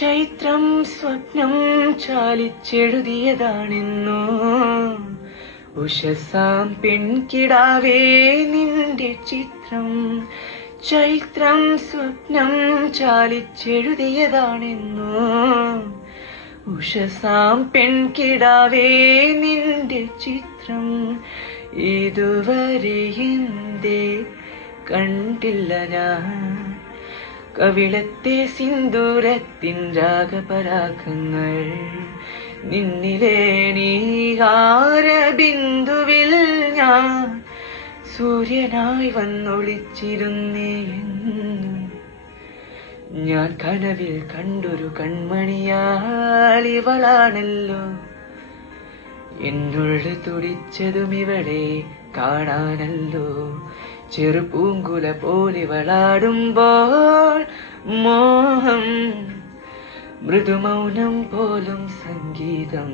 ചൈത്രം സ്വപ്നം ചാലിച്ചെഴുതിയതാണെന്നോ ഉഷസാം പെൺകിടാവേ നിന്റെ ചിത്രം. ചൈത്രം സ്വപ്നം ചാലിച്ചെഴുതിയതാണെന്നോ ഉഷസാം പെൺകിടാവേ നിന്റെ ചിത്രം. ഇതുവരെ എന്തേ കണ്ടില്ല ഞാൻ കവിളത്തെ സിന്ദൂരത്തിൻ രാഗപരാഗങ്ങൾ. നിന്നിലെ നീഹാര ബിന്ദുവിൽ ഞാൻ സൂര്യനായി വന്നൊളിച്ചിരുന്നേ. ഞാൻ കനവിൽ കണ്ടൊരു കൺമണിയാളിവളാണല്ലോ. എന്നുള്ളിൽ തുടിച്ചതും ഇവളെ കാണാനല്ലോ. ചെറുപൂങ്കുല പോലിവളാടുമ്പോൾ മോഹം, മൃദുമൗനം പോലും സംഗീതം.